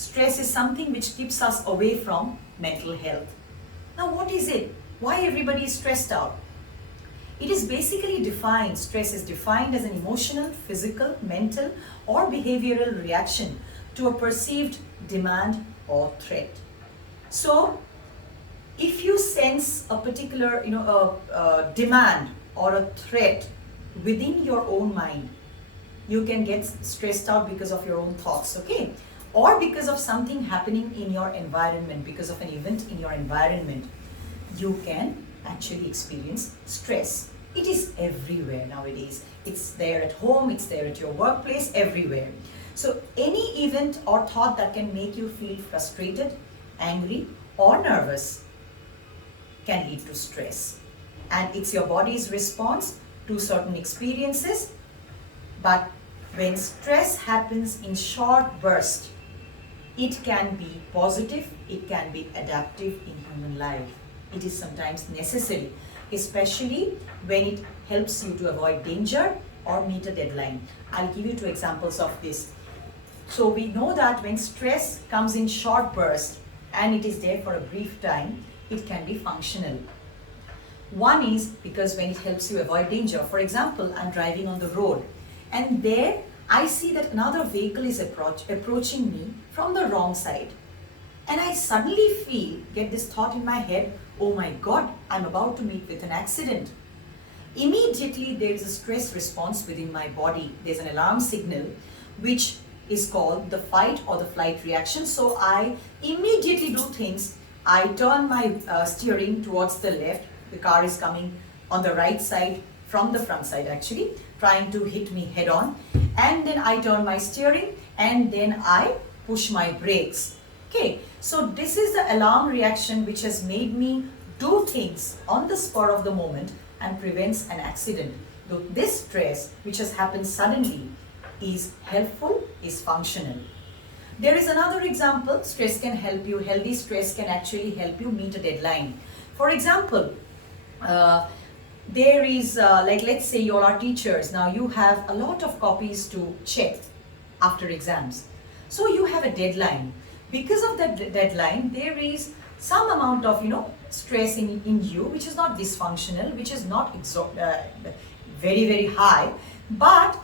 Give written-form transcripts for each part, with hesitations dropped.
stress is something which keeps us away from mental health. Now what is it? Why everybody is stressed out? It is basically defined, stress is defined as an emotional, physical, mental or behavioral reaction to a perceived demand or threat. So if you sense a particular demand or a threat within your own mind, you can get stressed out because of your own thoughts, okay? Or because of something happening in your environment, because of an event in your environment, you can actually experience stress. It is everywhere nowadays. It's there at home, it's there at your workplace, everywhere. So any event or thought that can make you feel frustrated, angry or nervous can lead to stress. And it's your body's response to certain experiences. But when stress happens in short bursts, it can be positive, it can be adaptive in human life. It is sometimes necessary, especially when it helps you to avoid danger or meet a deadline. I'll give you 2 examples of this. So we know that when stress comes in short bursts and it is there for a brief time, it can be functional. One is because when it helps you avoid danger. For example, I'm driving on the road and there I see that another vehicle is approaching me from the wrong side. And I suddenly get this thought in my head, oh my God, I'm about to meet with an accident. Immediately there is a stress response within my body. There's an alarm signal which is called the fight or the flight reaction. So I immediately do things. I turn my steering towards the left. The car is coming on the right side from the front side actually, trying to hit me head on. And then I turn my steering and then I push my brakes. Okay, so this is the alarm reaction which has made me do things on the spur of the moment and prevents an accident. Though this stress which has happened suddenly is helpful, is functional. There is another example, stress can help you, healthy stress can actually help you meet a deadline. For example, there is like let's say you all are teachers, now you have a lot of copies to check after exams. So you have a deadline. Because of that deadline, there is some amount of stress in you, which is not dysfunctional, which is not very, very high, but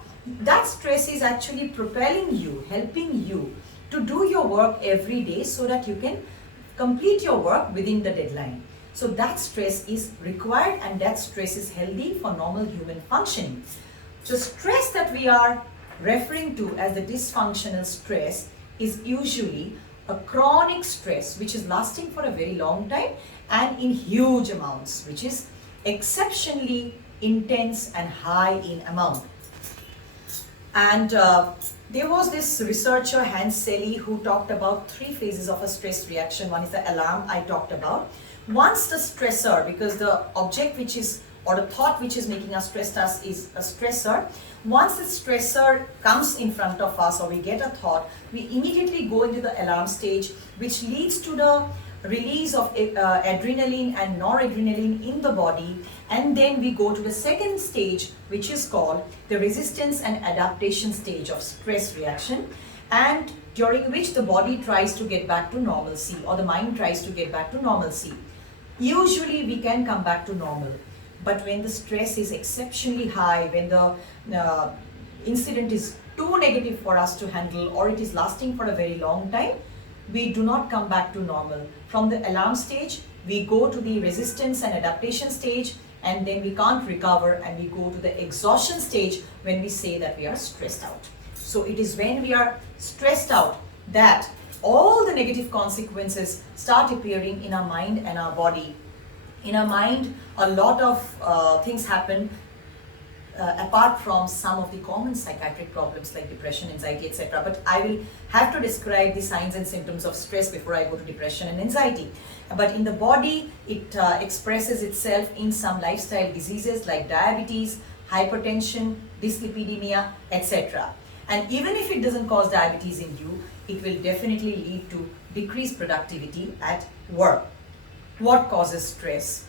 that stress is actually propelling you, helping you to do your work every day so that you can complete your work within the deadline. So that stress is required and that stress is healthy for normal human functioning. The stress that we are referring to as the dysfunctional stress is usually a chronic stress which is lasting for a very long time and in huge amounts, which is exceptionally intense and high in amount. And there was this researcher, Hans Selye, who talked about 3 phases of a stress reaction. One is the alarm I talked about. Once the stressor, because the object which is, or the thought which is making us stressed us is a stressor. Once the stressor comes in front of us or we get a thought, we immediately go into the alarm stage, which leads to the release of adrenaline and noradrenaline in the body. And then we go to the second stage, which is called the resistance and adaptation stage of stress reaction, and during which the body tries to get back to normalcy or the mind tries to get back to normalcy. Usually we can come back to normal. But when the stress is exceptionally high, when the incident is too negative for us to handle or it is lasting for a very long time, we do not come back to normal. From the alarm stage, we go to the resistance and adaptation stage, and then we can't recover and we go to the exhaustion stage when we say that we are stressed out. So it is when we are stressed out that all the negative consequences start appearing in our mind and our body. In our mind, a lot of things happen apart from some of the common psychiatric problems like depression, anxiety, etc. But I will have to describe the signs and symptoms of stress before I go to depression and anxiety. But in the body, it expresses itself in some lifestyle diseases like diabetes, hypertension, dyslipidemia, etc. And even if it doesn't cause diabetes in you, it will definitely lead to decreased productivity at work. What causes stress?